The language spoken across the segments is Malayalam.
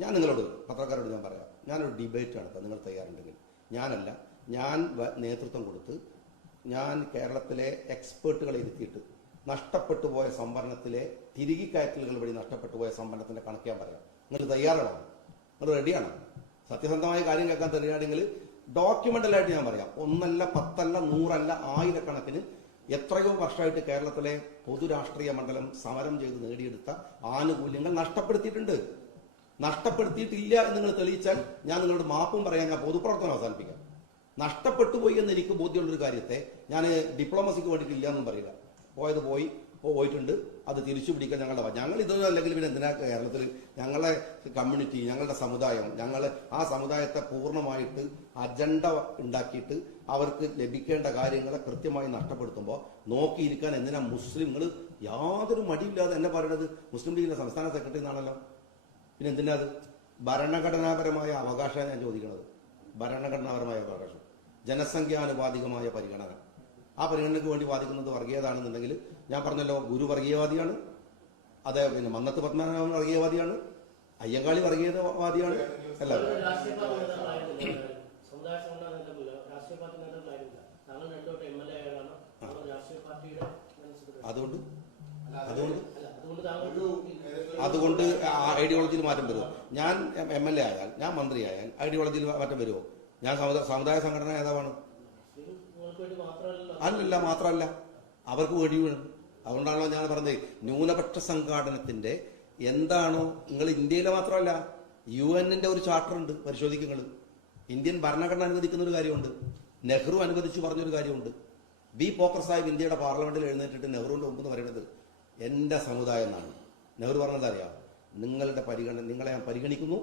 ഞാൻ നിങ്ങളോട് പത്രക്കാരോട് ഞാൻ പറയാം. ഞാനൊരു ഡിബേറ്റ് നടത്താം നിങ്ങൾ തയ്യാറുണ്ടെങ്കിൽ. ഞാനല്ല ഞാൻ നേതൃത്വം കൊടുത്ത് ഞാൻ കേരളത്തിലെ എക്സ്പേർട്ടുകളെ ഇരുത്തിയിട്ട് നഷ്ടപ്പെട്ടു പോയ സംഭരണത്തിലെ തിരികെ കയറ്റലുകൾ വഴി നഷ്ടപ്പെട്ടു പോയ സംഭരണത്തിന്റെ കണക്ക് ഞാൻ പറയാം. നിങ്ങൾ തയ്യാറാണോ? നിങ്ങൾ റെഡിയാണോ സത്യസന്ധമായ കാര്യം കേൾക്കാൻ തയ്യാറെങ്കിൽ ഡോക്യുമെന്റലായിട്ട് ഞാൻ പറയാം. ഒന്നല്ല പത്തല്ല നൂറല്ല ആയിരക്കണക്കിന് എത്രയോ വർഷമായിട്ട് കേരളത്തിലെ പൊതുരാഷ്ട്രീയ മണ്ഡലം സമരം ചെയ്ത് നേടിയെടുത്ത ആനുകൂല്യങ്ങൾ നഷ്ടപ്പെടുത്തിയിട്ടുണ്ട്. നഷ്ടപ്പെടുത്തിയിട്ടില്ല എന്ന് നിങ്ങൾ തെളിയിച്ചാൽ ഞാൻ നിങ്ങളോട് മാപ്പും പറയാൻ ഞാൻ പൊതുപ്രവർത്തനം അവസാനിപ്പിക്കാം. നഷ്ടപ്പെട്ടു പോയി എന്ന് എനിക്ക് ബോധ്യമുള്ളൊരു കാര്യത്തെ ഞാൻ ഡിപ്ലോമസിക്ക് വേണ്ടിയിട്ട് ഇല്ല എന്നും പറയില്ല. പോയത് പോയി പോയിട്ടുണ്ട്. അത് തിരിച്ചു പിടിക്കാൻ ഞങ്ങളുടെ ഞങ്ങൾ ഇതൊന്നും അല്ലെങ്കിൽ പിന്നെ എന്തിനാ കേരളത്തിൽ ഞങ്ങളെ കമ്മ്യൂണിറ്റി ഞങ്ങളുടെ സമുദായം ഞങ്ങൾ ആ സമുദായത്തെ പൂർണമായിട്ട് അജണ്ട ഉണ്ടാക്കിയിട്ട് അവർക്ക് ലഭിക്കേണ്ട കാര്യങ്ങളെ കൃത്യമായി നഷ്ടപ്പെടുത്തുമ്പോൾ നോക്കിയിരിക്കാൻ എന്തിനാ മുസ്ലിങ്ങൾ യാതൊരു മടിയില്ലാതെ എന്നെ പറയുന്നത് മുസ്ലിം ലീഗിന്റെ സംസ്ഥാന സെക്രട്ടറി എന്നാണല്ലോ പിന്നെ എന്തിനാ അത്? ഭരണഘടനാപരമായ അവകാശമാണ് ഞാൻ ചോദിക്കുന്നത് ഭരണഘടനാപരമായ അവകാശം. ജനസംഖ്യാനുപാതികമായ പരിഗണന. ആ പരിഗണനയ്ക്ക് വേണ്ടി വാദിക്കുന്നത് വർഗീയതാണെന്നുണ്ടെങ്കിൽ ഞാൻ പറഞ്ഞല്ലോ ഗുരു വർഗീയവാദിയാണ്. അതെ പിന്നെ മന്നത്ത് പത്മനാഭൻ വർഗീയവാദിയാണ്. അയ്യങ്കാളി വർഗീയവാദിയാണ്. അല്ല. അതുകൊണ്ട്? അതുകൊണ്ട്? അതുകൊണ്ട് ഐഡിയോളജിയിൽ മാറ്റം വരുമോ? ഞാൻ എം എൽ എ ആയാൽ ഞാൻ മന്ത്രിയായാൽ ഐഡിയോളജിയിൽ മാറ്റം വരുമോ? ഞാൻ സമുദായ സംഘടന മാത്രമല്ല അല്ലല്ല മാത്രമല്ല. അവർക്ക് വേണ്ടി വേണം. അതുകൊണ്ടാണല്ലോ ഞാൻ പറഞ്ഞത് ന്യൂനപക്ഷ സംഘാടനത്തിന്റെ എന്താണോ നിങ്ങൾ ഇന്ത്യയിലെ മാത്രമല്ല യു എന്നിന്റെ ഒരു ചാർട്ടർ ഉണ്ട് പരിശോധിക്കുന്നത് ഇന്ത്യൻ ഭരണഘടന അനുവദിക്കുന്ന ഒരു കാര്യമുണ്ട്. നെഹ്റു അനുവദിച്ചു പറഞ്ഞൊരു കാര്യമുണ്ട്. ബി പോക്കർ സാഹിബ് ഇന്ത്യയുടെ പാർലമെന്റിൽ എഴുന്നേറ്റിട്ട് നെഹ്റുവിന്റെ മുമ്പ് പറയുന്നത് എന്റെ സമുദായം എന്നാണ്. നെഹ്റു പറഞ്ഞതറിയാം നിങ്ങളുടെ പരിഗണന നിങ്ങളെ ഞാൻ പരിഗണിക്കുന്നു.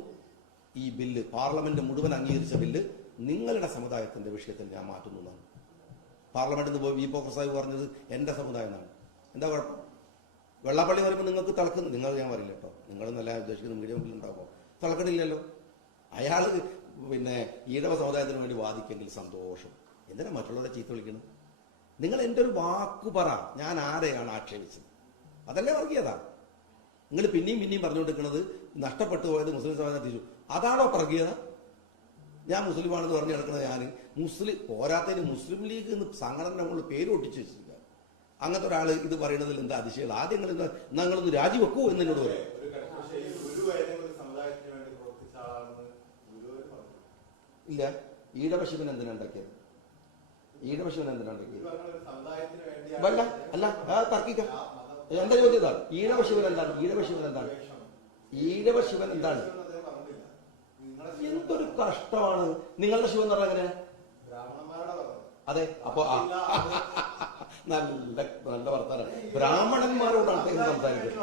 ഈ ബില്ല് പാർലമെന്റ് മുഴുവൻ അംഗീകരിച്ച ബില്ല് നിങ്ങളുടെ സമുദായത്തിന്റെ വിഷയത്തിൽ ഞാൻ മാറ്റുന്നു എന്നാണ്. പാർലമെന്റിൽ നിന്ന് പോയി വി. പോക്കർ സാഹിബ് പറഞ്ഞത് എന്റെ സമുദായം എന്നാണ്. എന്താ കുഴപ്പം? വെള്ളപ്പള്ളി വരുമ്പോൾ നിങ്ങൾക്ക് തിളക്കുന്നു. നിങ്ങൾ ഞാൻ പറയില്ല കേട്ടോ. നല്ല ഉദ്ദേശിക്കുന്ന മീഡിയ മുമ്പിൽ ഉണ്ടാകുമോ തിളക്കണില്ലല്ലോ. അയാൾ പിന്നെ ഈഴവ സമുദായത്തിന് വേണ്ടി വാദിക്കെങ്കിൽ സന്തോഷം. എന്തിനാ മറ്റുള്ളവരെ ചീത്ത വിളിക്കണം? നിങ്ങൾ എന്റെ ഒരു വാക്കു പറ. ഞാൻ ആരെയാണ് ആക്ഷേപിച്ചത്? അതല്ലേ വർഗീയത? നിങ്ങൾ പിന്നെയും പിന്നെയും പറഞ്ഞുകൊണ്ടിരിക്കുന്നത് നഷ്ടപ്പെട്ടു പോയത് മുസ്ലിം സമുദായം തിരിച്ചു. അതാണോ പ്രകീയത ഞാൻ മുസ്ലിമാണെന്ന് പറഞ്ഞു കിടക്കുന്നത് ഞാൻ മുസ്ലിം പോരാത്തതിന് മുസ്ലിം ലീഗ് എന്ന് സംഘടന നമ്മൾ പേര് ഒട്ടിച്ചു വെച്ചിരിക്കുക അങ്ങനത്തെ ഒരാൾ ഇത് പറയുന്നതിൽ എന്താ അതിശയം ആദ്യം നിങ്ങളൊന്ന് രാജിവെക്കൂ എന്ന് എന്നോട് പറയും. ഇല്ല. ഈഴവശിവൻ എന്തിനാ ഉണ്ടാക്കിയത്? ഈഴവശിവൻ എന്തിനാ ഉണ്ടാക്കിയത്? അല്ല അല്ല തർക്കിക്കാം. എന്റെ ചോദ്യം ഇതാണ്? ഈഴവശിവൻ എന്താണ്? ഈഴവശിവൻ എന്താണ്? ഈഴവ ശിവൻ എന്താണ്? എന്തൊരു കഷ്ടമാണ്. നിങ്ങളുടെ ശിവൻ എന്ന് പറഞ്ഞാൽ എങ്ങനെ? അതെ അപ്പൊ നല്ല നല്ല വർത്താനം ബ്രാഹ്മണന്മാരോടാണ് അദ്ദേഹം സംസാരിക്കുന്നത്.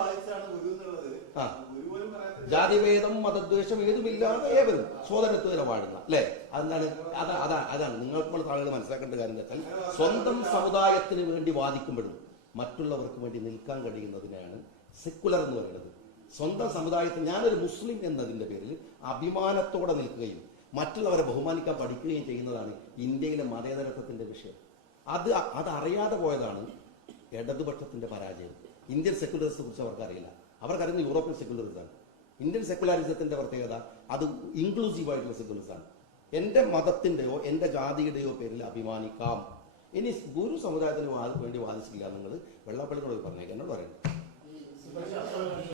ജാതിഭേദം മതദ്വേഷം ഏതുമില്ലാതെ ഏവരും സോദരത്വത്തിന് വാഴുന്ന അല്ലെ? അതാണ് അതാ അതാ അതാണ്. നിങ്ങൾക്കുള്ള ആളുകൾ മനസ്സിലാക്കേണ്ട കാര്യം സ്വന്തം സമുദായത്തിന് വേണ്ടി വാദിക്കുമ്പോഴും മറ്റുള്ളവർക്ക് വേണ്ടി നിൽക്കാൻ കഴിയുന്നതിനെയാണ് സെക്കുലർ എന്ന് പറയുന്നത്. സ്വന്തം സമുദായത്തിൽ ഞാനൊരു മുസ്ലിം എന്നതിന്റെ പേരിൽ അഭിമാനത്തോടെ നിൽക്കുകയും മറ്റുള്ളവരെ ബഹുമാനിക്കാൻ പഠിക്കുകയും ചെയ്യുന്നതാണ് ഇന്ത്യയിലെ മതേതരത്വത്തിന്റെ വിഷയം. അത് അതറിയാതെ പോയതാണ് ഇടതുപക്ഷത്തിന്റെ പരാജയം. ഇന്ത്യൻ സെക്യുലറിസത്തെ കുറിച്ച് അവർക്കറിയില്ല. അവർക്കറിയുന്ന യൂറോപ്യൻ സെക്യുലറിസമാണ് ഇന്ത്യൻ സെക്യുലറിസത്തിന്റെ പ്രത്യേകത അത് ഇൻക്ലൂസീവ് ആയിട്ടുള്ള സെക്യുലറിസമാണ് എന്റെ മതത്തിന്റെയോ എന്റെ ജാതിയുടെയോ പേരിൽ അഭിമാനിക്കാം. ഇനി ഗുരു സമുദായത്തിന് വേണ്ടി വാദിച്ചില്ല നിങ്ങൾ വെള്ളാപ്പള്ളിനോട് പറഞ്ഞേക്കാം എന്നോട് പറയുന്നത്